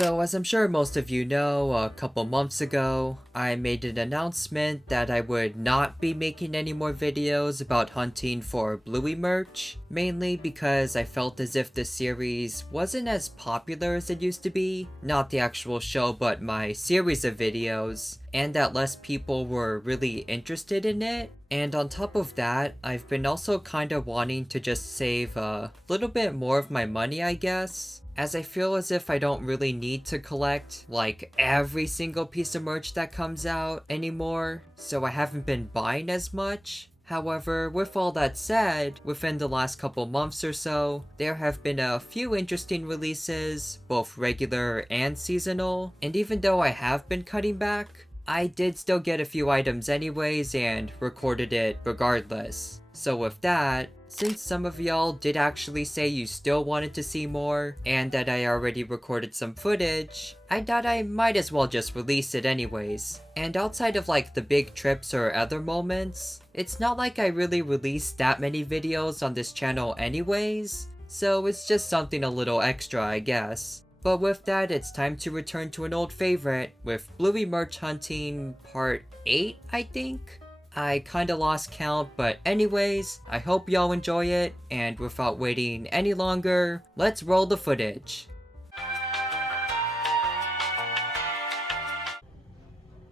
So as I'm sure most of you know, a couple months ago, I made an announcement that I would not be making any more videos about hunting for Bluey merch, mainly because I felt as if the series wasn't as popular as it used to be, not the actual show but my series of videos, and that less people were really interested in it. And on top of that, I've been also kinda wanting to just save a little bit more of my money, I guess, as I feel as if I don't really need to collect like every single piece of merch that comes out anymore, so I haven't been buying as much. However, with all that said, within the last couple months or so, there have been a few interesting releases, both regular and seasonal, and even though I have been cutting back, I did still get a few items anyways and recorded it regardless. So with that, since some of y'all did actually say you still wanted to see more, and that I already recorded some footage, I thought I might as well just release it anyways. And outside of like the big trips or other moments, it's not like I really released that many videos on this channel anyways, so it's just something a little extra, I guess. But with that, it's time to return to an old favorite with Bluey merch hunting part 8, I think? I kinda lost count, but anyways, I hope y'all enjoy it, and without waiting any longer, let's roll the footage.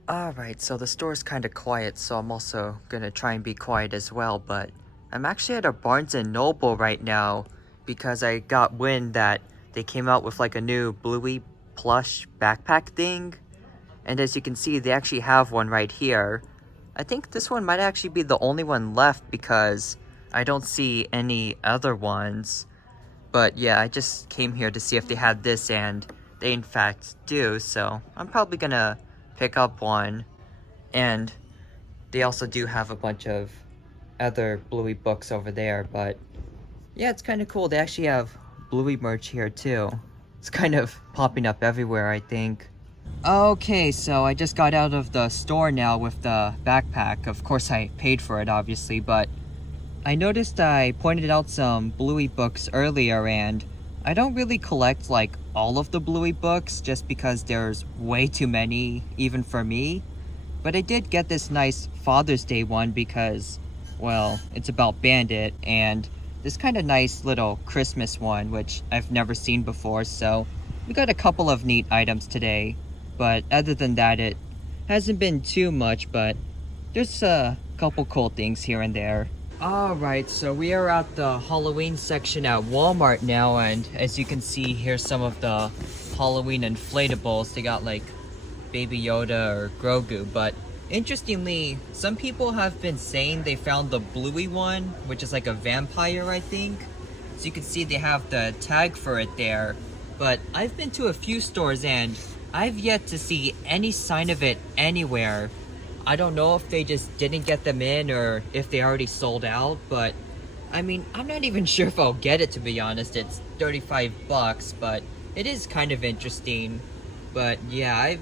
Alright, so the store's kinda quiet, so I'm also gonna try and be quiet as well, but I'm actually at a Barnes & Noble right now, because I got wind that they came out with like a new Bluey plush backpack thing, and as you can see, they actually have one right here. I think this one might actually be the only one left because I don't see any other ones. But yeah, I just came here to see if they had this, and they in fact do, so I'm probably gonna pick up one. And they also do have a bunch of other Bluey books over there, but yeah, it's kind of cool. They actually have Bluey merch here too. It's kind of popping up everywhere, I think. Okay, so I just got out of the store now with the backpack. Of course I paid for it, obviously, but I noticed I pointed out some Bluey books earlier, and I don't really collect like all of the Bluey books just because there's way too many, even for me. But I did get this nice Father's Day one because, well, it's about Bandit, and this kind of nice little Christmas one, which I've never seen before, so we got a couple of neat items today. But other than that, it hasn't been too much, but there's a couple cool things here and there. Alright, so we are at the Halloween section at Walmart now, and as you can see, here's some of the Halloween inflatables. They got like Baby Yoda or Grogu, but interestingly, some people have been saying they found the Bluey one, which is like a vampire, I think. So you can see they have the tag for it there, but I've been to a few stores and I've yet to see any sign of it anywhere. I don't know if they just didn't get them in or if they already sold out, but I mean, I'm not even sure if I'll get it, to be honest. It's 35 bucks, but it is kind of interesting. But yeah, I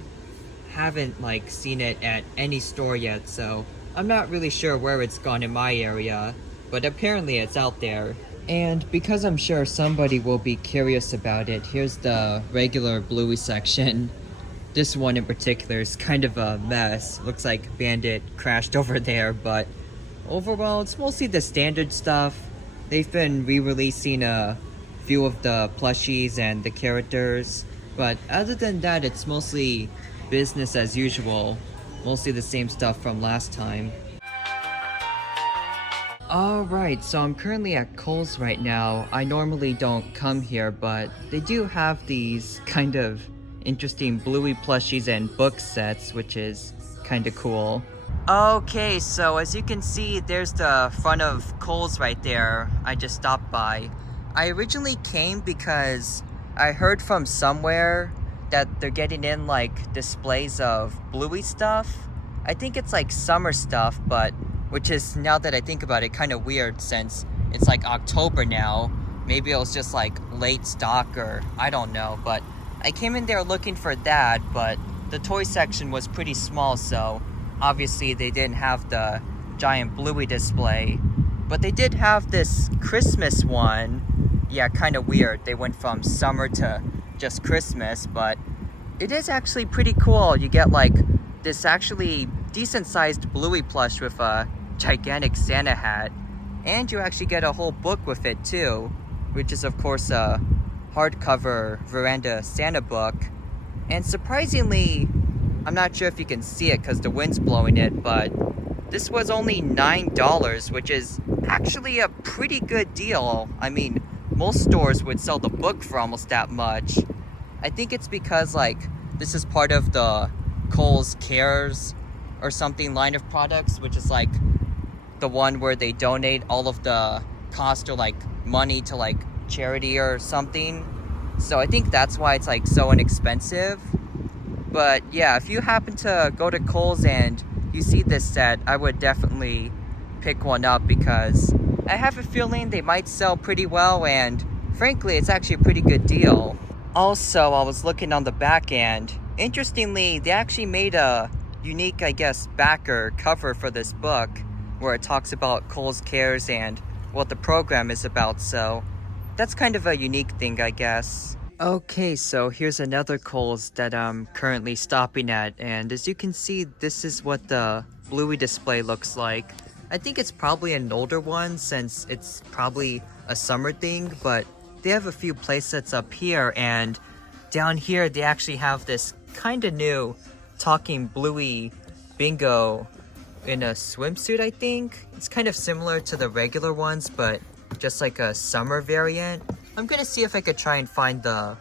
haven't like seen it at any store yet, so I'm not really sure where it's gone in my area, but apparently it's out there. And because I'm sure somebody will be curious about it, here's the regular Bluey section. This one in particular is kind of a mess. Looks like Bandit crashed over there, but overall it's mostly the standard stuff. They've been re-releasing a few of the plushies and the characters, but other than that, it's mostly business as usual. Mostly the same stuff from last time. Alright, so I'm currently at Kohl's right now. I normally don't come here, but they do have these kind of interesting Bluey plushies and book sets, which is kind of cool. Okay, so as you can see, there's the front of Kohl's right there. I just stopped by. I originally came because I heard from somewhere that they're getting in like displays of Bluey stuff. I think it's like summer stuff, but which is, now that I think about it, kind of weird since it's like October now. Maybe it was just like late stock or I don't know, but I came in there looking for that, but the toy section was pretty small, so obviously they didn't have the giant Bluey display. But they did have this Christmas one. Yeah, kind of weird. They went from summer to just Christmas, but it is actually pretty cool. You get like this actually decent sized Bluey plush with a gigantic Santa hat, and you actually get a whole book with it too, which is of course a hardcover Veranda Santa book. And surprisingly, I'm not sure if you can see it because the wind's blowing it, but this was only $9, which is actually a pretty good deal. I mean, most stores would sell the book for almost that much. I think it's because like this is part of the Kohl's Cares or something line of products, which is like the one where they donate all of the cost or like money to like charity or something. So I think that's why it's like so inexpensive. But yeah, if you happen to go to Kohl's and you see this set, I would definitely pick one up because I have a feeling they might sell pretty well, and frankly, it's actually a pretty good deal. Also, I was looking on the back end. Interestingly, they actually made a unique, I guess, backer cover for this book where it talks about Kohl's Cares and what the program is about, so that's kind of a unique thing, I guess. Okay, so here's another Kohl's that I'm currently stopping at, and as you can see, this is what the Bluey display looks like. I think it's probably an older one since it's probably a summer thing, but they have a few playsets up here, and down here they actually have this kind of new talking Bluey bingo in a swimsuit, I think. It's kind of similar to the regular ones, but just like a summer variant. I'm gonna see if I could try and find the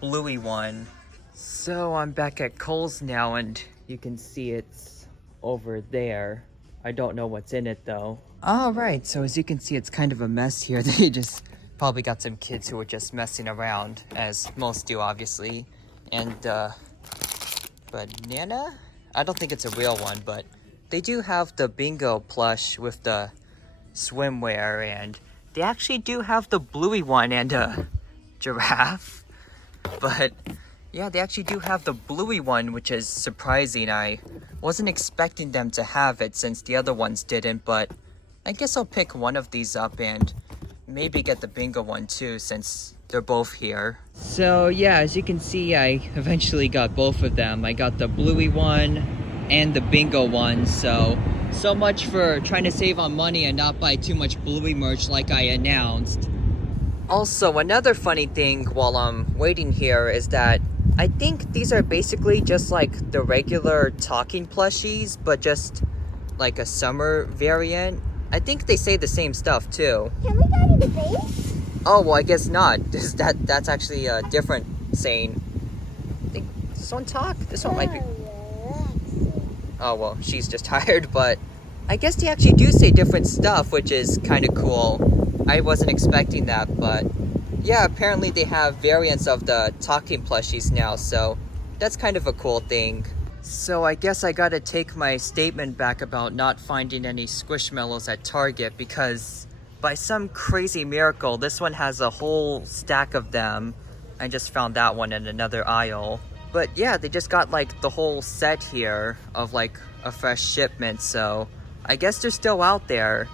Bluey one. So I'm back at Kohl's now, and you can see it's over there. I don't know what's in it though. Alright, so as you can see, it's kind of a mess here. They just probably got some kids who were just messing around, as most do obviously. And banana? I don't think it's a real one, but they do have the bingo plush with the swimwear, and they actually do have the Bluey one and a giraffe. But yeah, they actually do have the Bluey one, which is surprising. I wasn't expecting them to have it since the other ones didn't, but I guess I'll pick one of these up and maybe get the bingo one too, since they're both here. So yeah, as you can see, I eventually got both of them. I got the Bluey one and the bingo one, so much for trying to save on money and not buy too much Bluey merch like I announced. Also, another funny thing while I'm waiting here is that I think these are basically just like the regular talking plushies, but just like a summer variant. I think they say the same stuff too. Can we go to the base? Oh, well, I guess not. That's actually a different saying. I think this one talk? This one might be... Oh, well, she's just tired, but I guess they actually do say different stuff, which is kind of cool. I wasn't expecting that, but yeah, apparently they have variants of the talking plushies now, so that's kind of a cool thing. So I guess I gotta take my statement back about not finding any Squishmallows at Target, because by some crazy miracle, this one has a whole stack of them. I just found that one in another aisle. But yeah, they just got like the whole set here of like a fresh shipment, so I guess they're still out there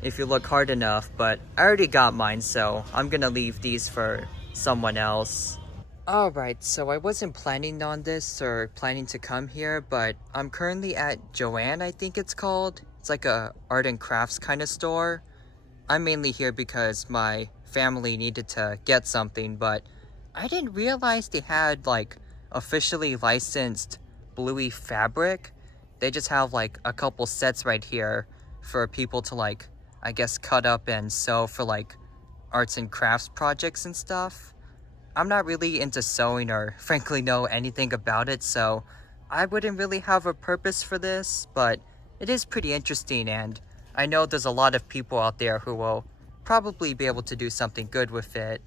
if you look hard enough, but I already got mine, so I'm gonna leave these for someone else. Alright, so I wasn't planning on this or planning to come here, but I'm currently at Joann, I think it's called. It's like a art and crafts kind of store. I'm mainly here because my family needed to get something, but I didn't realize they had like officially licensed Bluey fabric. They just have like a couple sets right here for people to like, I guess, cut up and sew for like arts and crafts projects and stuff. I'm not really into sewing or frankly know anything about it, so I wouldn't really have a purpose for this, but it is pretty interesting, and I know there's a lot of people out there who will probably be able to do something good with it.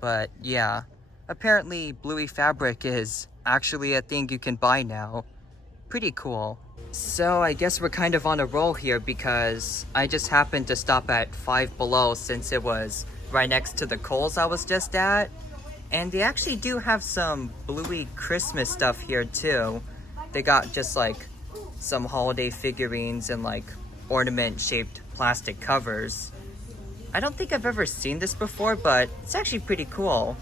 But yeah, apparently Bluey fabric is actually a thing you can buy now. Pretty cool. So I guess we're kind of on a roll here because I just happened to stop at Five Below since it was right next to the Kohl's I was just at. And they actually do have some Bluey Christmas stuff here too. They got just like some holiday figurines and like ornament shaped plastic covers. I don't think I've ever seen this before, but it's actually pretty cool.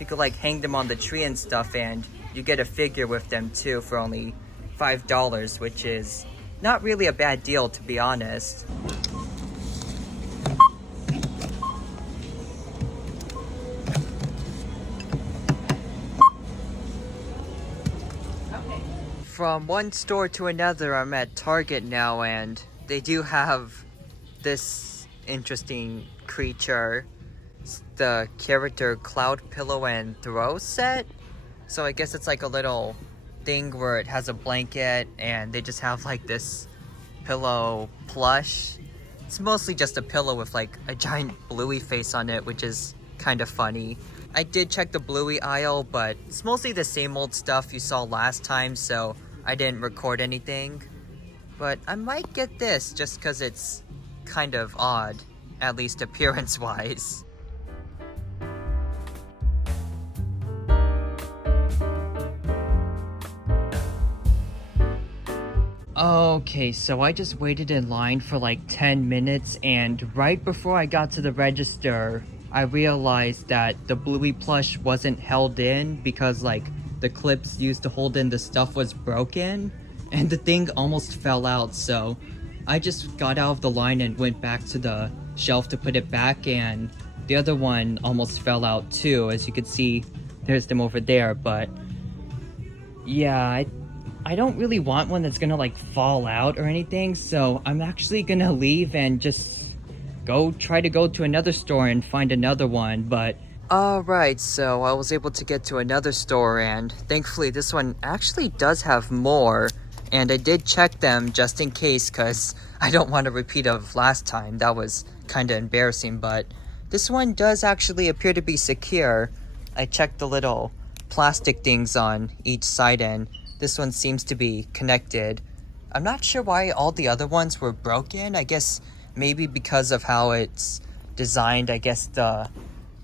You could like hang them on the tree and stuff, and you get a figure with them too for only $5, which is not really a bad deal, to be honest. From one store to another, I'm at Target now, and they do have this interesting creature. It's the character Cloud Pillow and Throw set. So I guess it's like a little thing where it has a blanket and they just have like this pillow plush. It's mostly just a pillow with like a giant Bluey face on it, which is kind of funny. I did check the Bluey aisle, but it's mostly the same old stuff you saw last time, so I didn't record anything. But I might get this just because it's kind of odd, at least appearance-wise. Okay, so I just waited in line for like 10 minutes, and right before I got to the register, I realized that the Bluey plush wasn't held in because like the clips used to hold in the stuff was broken, and the thing almost fell out. So I just got out of the line and went back to the shelf to put it back, and the other one almost fell out too. As you can see, there's them over there. But yeah, I don't really want one that's gonna like fall out or anything, so I'm actually gonna leave and just try to go to another store and find another one. But alright, so I was able to get to another store, and thankfully this one actually does have more, and I did check them just in case because I don't want a repeat of last time. That was kind of embarrassing, but this one does actually appear to be secure. I checked the little plastic things on each side, and this one seems to be connected. I'm not sure why all the other ones were broken. I guess maybe because of how it's designed. I guess the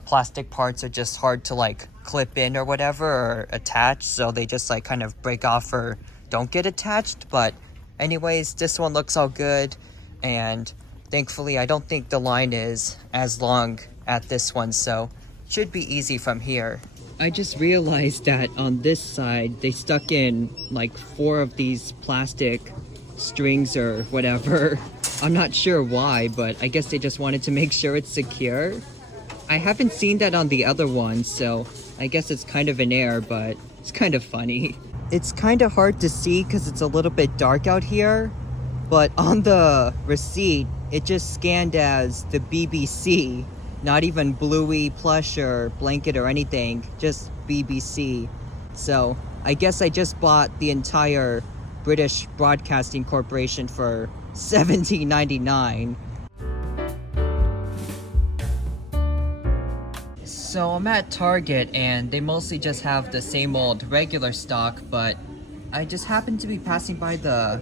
plastic parts are just hard to like clip in or whatever, or attach, so they just like kind of break off or don't get attached. But anyways, this one looks all good, and thankfully I don't think the line is as long at this one, so it should be easy from here. I just realized that on this side, they stuck in like 4 of these plastic strings or whatever. I'm not sure why, but I guess they just wanted to make sure it's secure. I haven't seen that on the other one, so I guess it's kind of an error, but it's kind of funny. It's kind of hard to see because it's a little bit dark out here, but on the receipt, it just scanned as the BBC. Not even Bluey plush or blanket or anything, just BBC. So I guess I just bought the entire British Broadcasting Corporation for $17.99. So I'm at Target, and they mostly just have the same old regular stock, but I just happened to be passing by the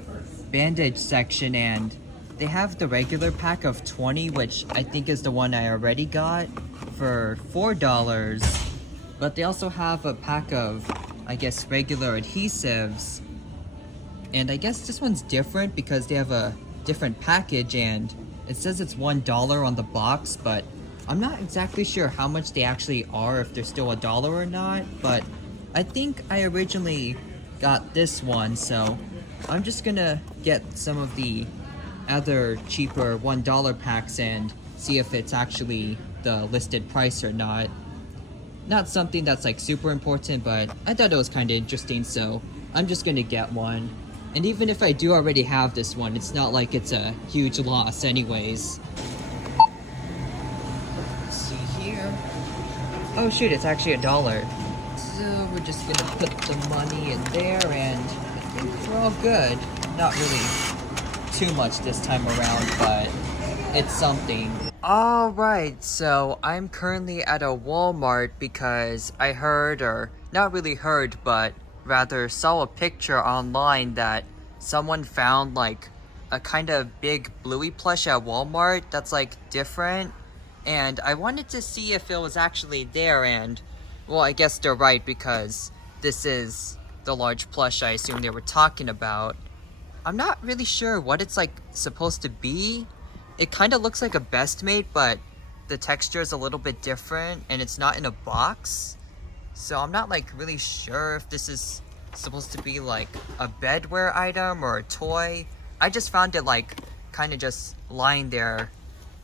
bandage section, and they have the regular pack of 20, which I think is the one I already got, for $4. But they also have a pack of, I guess, regular adhesives. And I guess this one's different because they have a different package, and it says it's $1 on the box, but I'm not exactly sure how much they actually are, if they're still $1 or not. But I think I originally got this one, so I'm just gonna get some of the other cheaper $1 packs and see if it's actually the listed price or not. Not something that's like super important, but I thought it was kind of interesting, so I'm just gonna get one. And even if I do already have this one, it's not like it's a huge loss anyways. Let's see here. Oh shoot, it's actually $1. So we're just gonna put the money in there, and I think we're all good. Not really too much this time around, but it's something. Alright, so I'm currently at a Walmart because I heard, or not really heard, but rather saw a picture online that someone found like a kind of big Bluey plush at Walmart that's like different, and I wanted to see if it was actually there, and well, I guess they're right because this is the large plush I assume they were talking about. I'm not really sure what it's like supposed to be. It kind of looks like a Best Mate, but the texture is a little bit different, and it's not in a box. So I'm not like really sure if this is supposed to be like a bedwear item or a toy. I just found it like kind of just lying there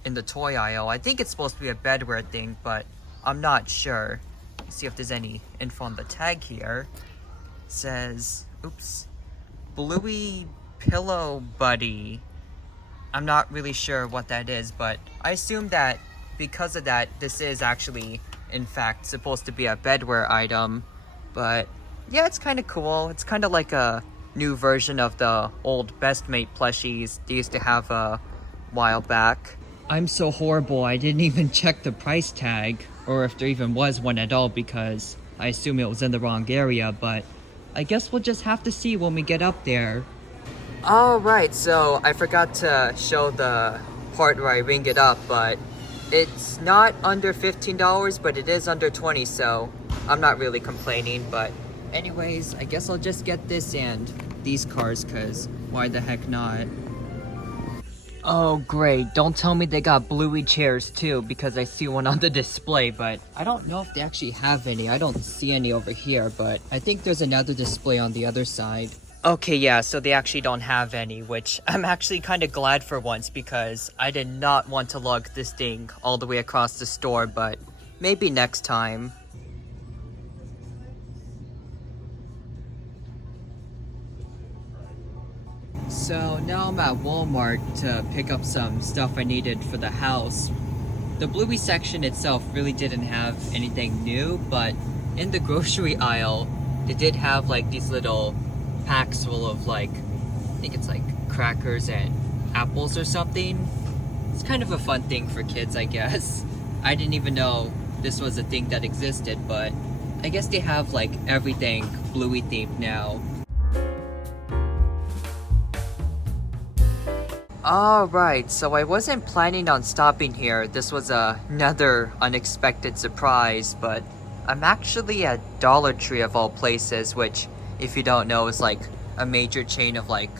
in the toy aisle. I think it's supposed to be a bedwear thing, but I'm not sure. Let's see if there's any info on the tag here. It says, oops, Bluey Pillow Buddy. I'm not really sure what that is, but I assume that because of that, this is actually, in fact, supposed to be a bedwear item. But yeah, it's kind of cool. It's kind of like a new version of the old Best Mate plushies they used to have a while back. I'm so horrible, I didn't even check the price tag, or if there even was one at all, because I assume it was in the wrong area, but I guess we'll just have to see when we get up there. Alright, so I forgot to show the part where I ring it up, but it's not under $15, but it is under $20, so I'm not really complaining. But anyways, I guess I'll just get this and these cars, cause why the heck not? Oh great, don't tell me they got Bluey chairs too, because I see one on the display, but I don't know if they actually have any. I don't see any over here, but I think there's another display on the other side. Okay, yeah, so they actually don't have any, which I'm actually kind of glad for once, because I did not want to lug this thing all the way across the store, but maybe next time. So now I'm at Walmart to pick up some stuff I needed for the house. The Bluey section itself really didn't have anything new, but in the grocery aisle, they did have like these little packs full of like, I think it's like crackers and apples or something. It's kind of a fun thing for kids, I guess. I didn't even know this was a thing that existed, but I guess they have like everything Bluey themed now. Alright, so I wasn't planning on stopping here. This was another unexpected surprise, but I'm actually at Dollar Tree of all places, which, if you don't know, is like a major chain of like,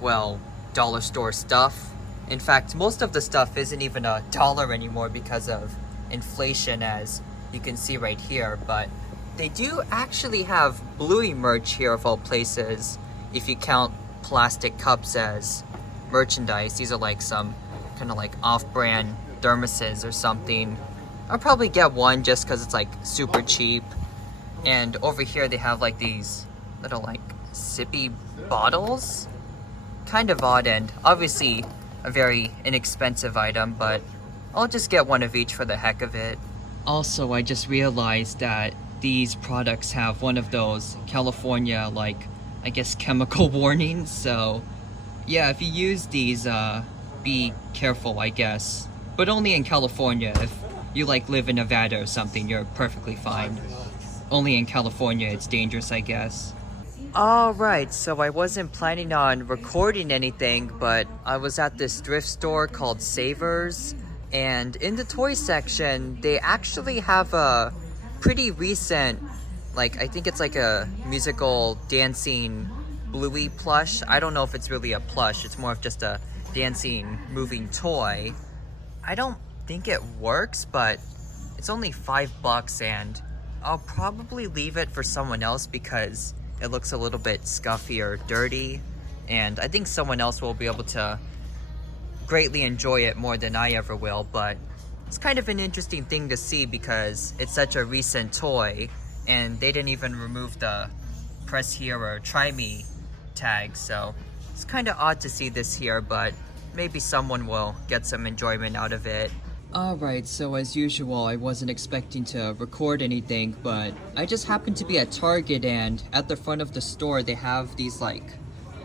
well, dollar store stuff. In fact, most of the stuff isn't even $1 anymore because of inflation, as you can see right here, but they do actually have Bluey merch here of all places, if you count plastic cups as merchandise. These are like some kind of like off-brand thermoses or something. I'll probably get one just because it's like super cheap. And over here they have like these little like sippy bottles. Kind of odd, and obviously a very inexpensive item, but I'll just get one of each for the heck of it. Also, I just realized that these products have one of those California, like, I guess chemical warnings, so yeah, if you use these, be careful, I guess. But only in California. If you like live in Nevada or something, you're perfectly fine. Only in California it's dangerous, I guess. Alright, so I wasn't planning on recording anything, but I was at this thrift store called Savers, and in the toy section, they actually have a pretty recent, like, I think it's like a musical dancing Bluey plush. I don't know if it's really a plush, it's more of just a dancing, moving toy. I don't think it works, but it's only $5, and I'll probably leave it for someone else because it looks a little bit scuffy or dirty, and I think someone else will be able to greatly enjoy it more than I ever will. But it's kind of an interesting thing to see because it's such a recent toy, and they didn't even remove the press here or try me tag, so it's kind of odd to see this here, but maybe someone will get some enjoyment out of it. Alright, so as usual, I wasn't expecting to record anything, but I just happened to be at Target, and at the front of the store they have these like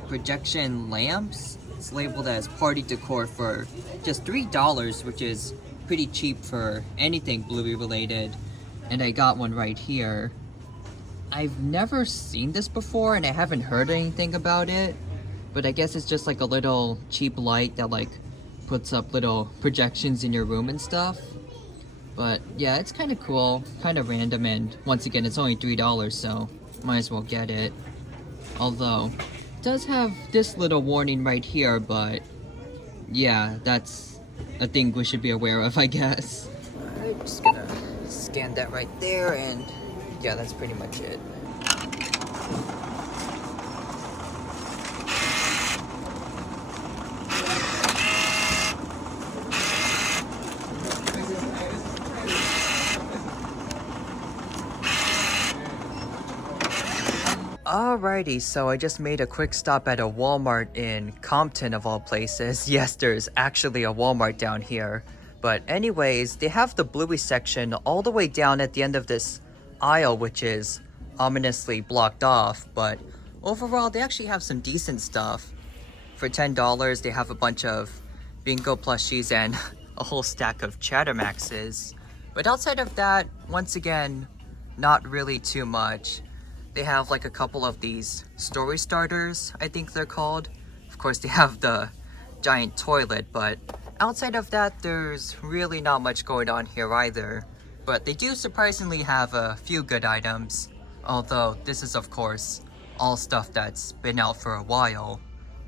projection lamps. It's labeled as party decor for just $3, which is pretty cheap for anything Bluey related, and I got one right here. I've never seen this before and I haven't heard anything about it, but I guess it's just like a little cheap light that like puts up little projections in your room and stuff. But yeah, it's kind of cool, kind of random, and once again it's only $3, so might as well get it. Although, it does have this little warning right here, but yeah, that's a thing we should be aware of, I guess. Alright, just gonna scan that right there, and Yeah, that's pretty much it. Alrighty, so I just made a quick stop at a Walmart in Compton of all places. Yes, there's actually a Walmart down here. But anyways, they have the Bluey section all the way down at the end of this aisle, which is ominously blocked off. But overall, they actually have some decent stuff. For $10, they have a bunch of bingo plushies and a whole stack of Chattermaxes. But outside of that, once again, not really too much. They have like a couple of these story starters, I think they're called. Of course, they have the giant toilet, but outside of that, there's really not much going on here either. But they do surprisingly have a few good items, although this is of course all stuff that's been out for a while,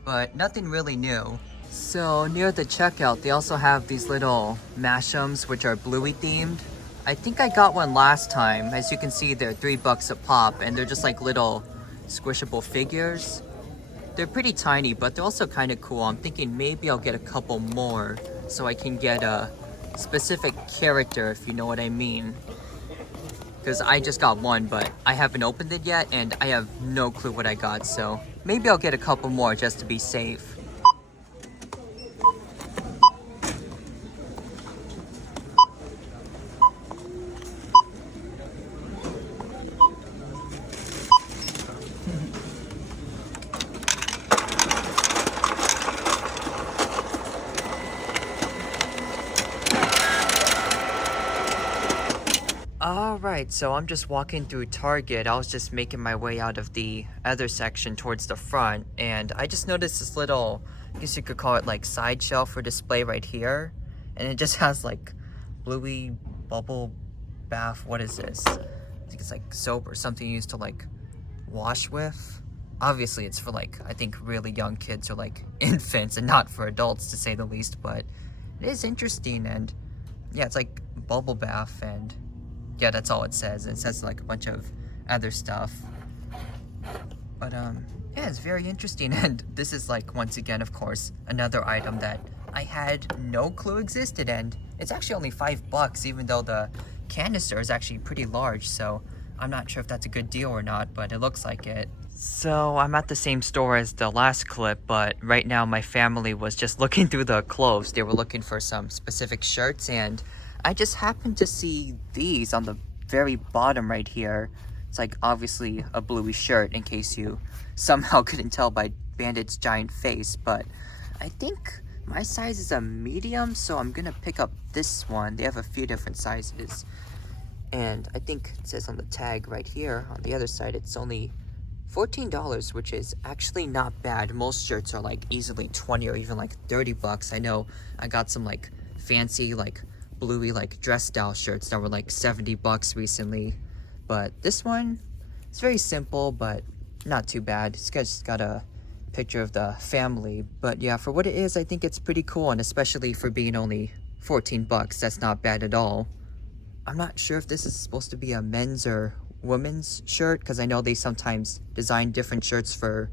but nothing really new. So near the checkout, they also have these little Mash'ems, which are Bluey themed. I think I got one last time. As you can see, they're $3 a pop, and they're just like little squishable figures. They're pretty tiny, but they're also kind of cool. I'm thinking maybe I'll get a couple more so I can get a specific character, if you know what I mean. Because I just got one, but I haven't opened it yet, and I have no clue what I got, so maybe I'll get a couple more just to be safe. Alright, so I'm just walking through Target. I was just making my way out of the other section towards the front, and I just noticed this little, I guess you could call it like side shelf or display right here, and it just has like Bluey bubble bath. What is this? I think it's like soap or something you used to like wash with. Obviously it's for like, I think really young kids or like infants and not for adults, to say the least, but it is interesting. And yeah, it's like bubble bath, and yeah, that's all it says. It says like a bunch of other stuff. But yeah, it's very interesting. And this is like, once again, of course, another item that I had no clue existed. And it's actually only $5, even though the canister is actually pretty large. So I'm not sure if that's a good deal or not, but it looks like it. So I'm at the same store as the last clip, but right now my family was just looking through the clothes. They were looking for some specific shirts, and I just happened to see these on the very bottom right here. It's like obviously a Bluey shirt, in case you somehow couldn't tell by Bandit's giant face, but I think my size is a medium, so I'm gonna pick up this one. They have a few different sizes, and I think it says on the tag right here on the other side it's only $14, which is actually not bad. Most shirts are like easily 20 or even like $30. I know I got some like fancy like Bluey like dress style shirts that were like $70 recently, but this one is very simple but not too bad. It's just got a picture of the family, but yeah, for what it is, I think it's pretty cool, and especially for being only $14, that's not bad at all. I'm not sure if this is supposed to be a men's or women's shirt, because I know they sometimes design different shirts for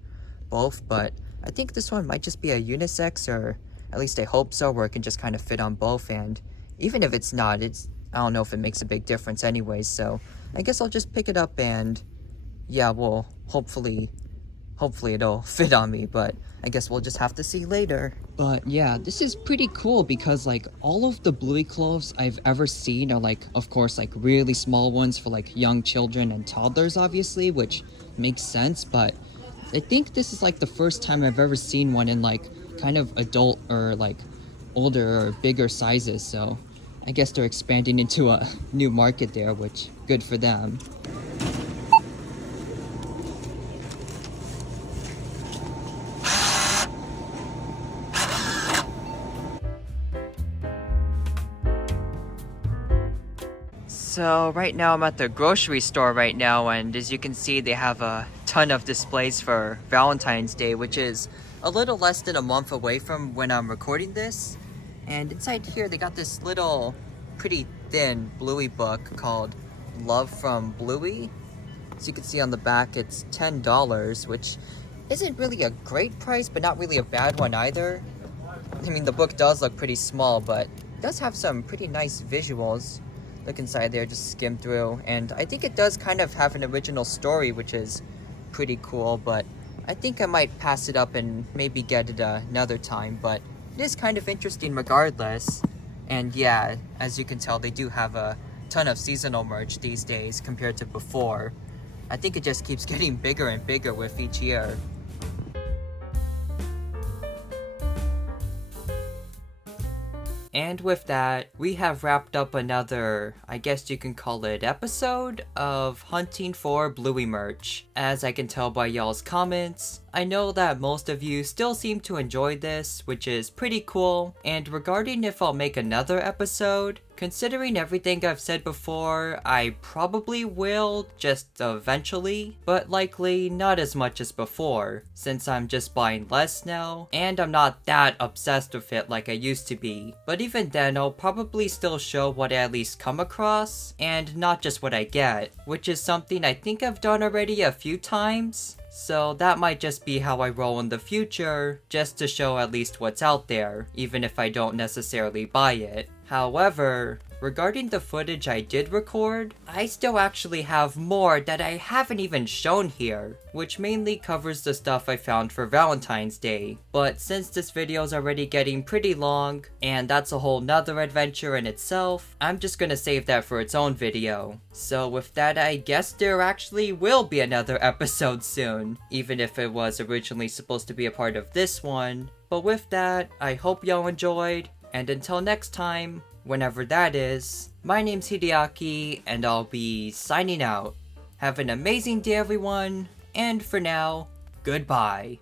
both, but I think this one might just be a unisex, or at least I hope so, where it can just kind of fit on both. And even if it's not, I don't know if it makes a big difference anyways, so I guess I'll just pick it up, and yeah, well, hopefully it'll fit on me, but I guess we'll just have to see later. But yeah, this is pretty cool because like all of the Bluey clothes I've ever seen are like, of course, like really small ones for like young children and toddlers, obviously, which makes sense, but I think this is like the first time I've ever seen one in like kind of adult or like older or bigger sizes, so I guess they're expanding into a new market there, which good for them. So right now I'm at the grocery store right now, and as you can see, they have a ton of displays for Valentine's Day, which is a little less than a month away from when I'm recording this. And inside here they got this little pretty thin Bluey book called Love from Bluey. As you can see on the back, it's $10, which isn't really a great price, but not really a bad one either. I mean, the book does look pretty small, but it does have some pretty nice visuals. Look inside there, just skim through, and I think it does kind of have an original story, which is pretty cool, but I think I might pass it up and maybe get it another time, but it is kind of interesting regardless. And yeah, as you can tell, they do have a ton of seasonal merch these days compared to before. I think it just keeps getting bigger and bigger with each year. And with that, we have wrapped up another, I guess you can call it episode, of hunting for Bluey merch. As I can tell by y'all's comments, I know that most of you still seem to enjoy this, which is pretty cool. And regarding if I'll make another episode, considering everything I've said before, I probably will, just eventually, but likely not as much as before, since I'm just buying less now, and I'm not that obsessed with it like I used to be. But even then, I'll probably still show what I at least come across, and not just what I get, which is something I think I've done already a few times. So that might just be how I roll in the future, just to show at least what's out there, even if I don't necessarily buy it. However, regarding the footage I did record, I still actually have more that I haven't even shown here, which mainly covers the stuff I found for Valentine's Day. But since this video is already getting pretty long, and that's a whole nother adventure in itself, I'm just gonna save that for its own video. So with that, I guess there actually will be another episode soon, even if it was originally supposed to be a part of this one. But with that, I hope y'all enjoyed, and until next time, whenever that is, my name's Hideaki, and I'll be signing out. Have an amazing day, everyone, and for now, goodbye.